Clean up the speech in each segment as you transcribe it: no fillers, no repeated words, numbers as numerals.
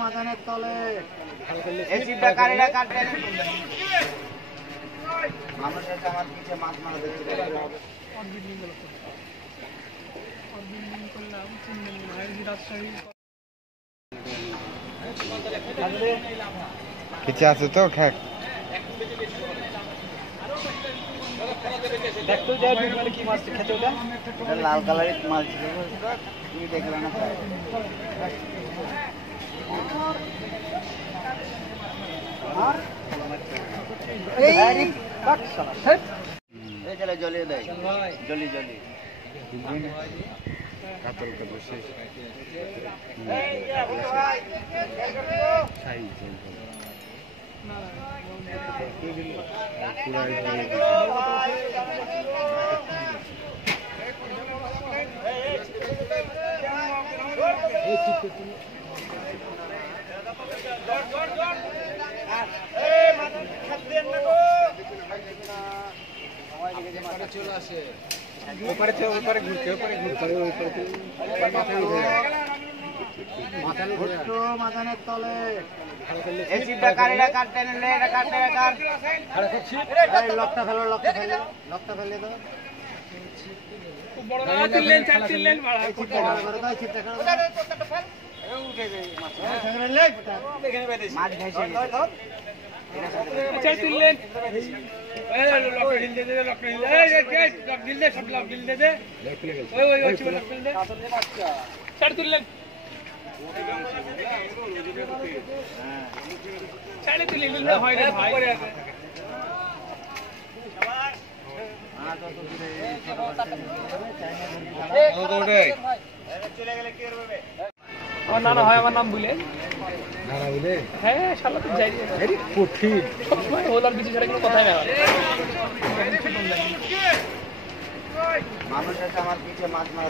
মাথানের তলে মানুষের আমার পিছে মাছ মারা দেখতে কিছু আছে তো খ্যাক দেখতো যাই মানে কি মাছ খেতে ওটা লাল কালারের মাছ ছিল তুমি দেখলে না জলি দেয় জলি জলি কাতল কাতল শেষ চলে আসে মাথানের তলে লকটা ফেলো লকটা ফেলে লকটা ফেলে দাও নানা হয় আমার নাম বুলে হ্যাঁ শালা তো যাই কঠিন সবসময় হলার কিছু ছাড়া কোনো কথাই না মানুষের আমার পিছে মাছ মারা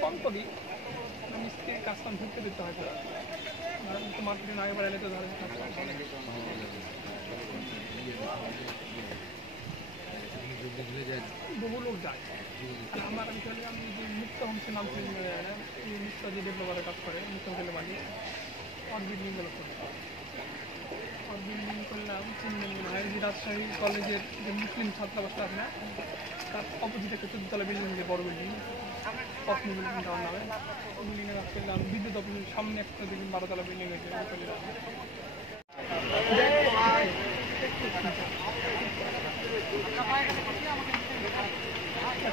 কম করি মিস্ত্রির কাজটা ঢুকতে দিতে হয় মার্কেটে না বাড়ালে তো ধরেন বহু লোক যায় আমার অঞ্চলে আমি যে মুক্ত হোমসে নাম মুক্ত যে ডেভেলপারের কাজ করে মুক্ত হোটেলে বাড়ি বিল্ডিং গুলো করি বিল্ডিং করলাম রাজশাহী কলেজের যে মুসলিম ছাত্রাবাসটা আছে না তার অপোজিট একটা 14তলা বিল্ডিং আছে বড় বিল্ডিং কসমো বিল্ডিং টাওয়ার নামে বিল্ডিংয়ে রাজ করলাম বিদ্যুৎ অফিসের সামনে একটা দেখুন 12তলা বিল্ডিং হয়েছে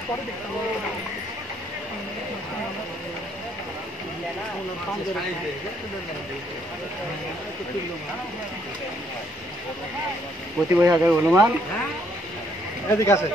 পরে দেখতাম প্রতি বছর হনুমান এদিকে আছে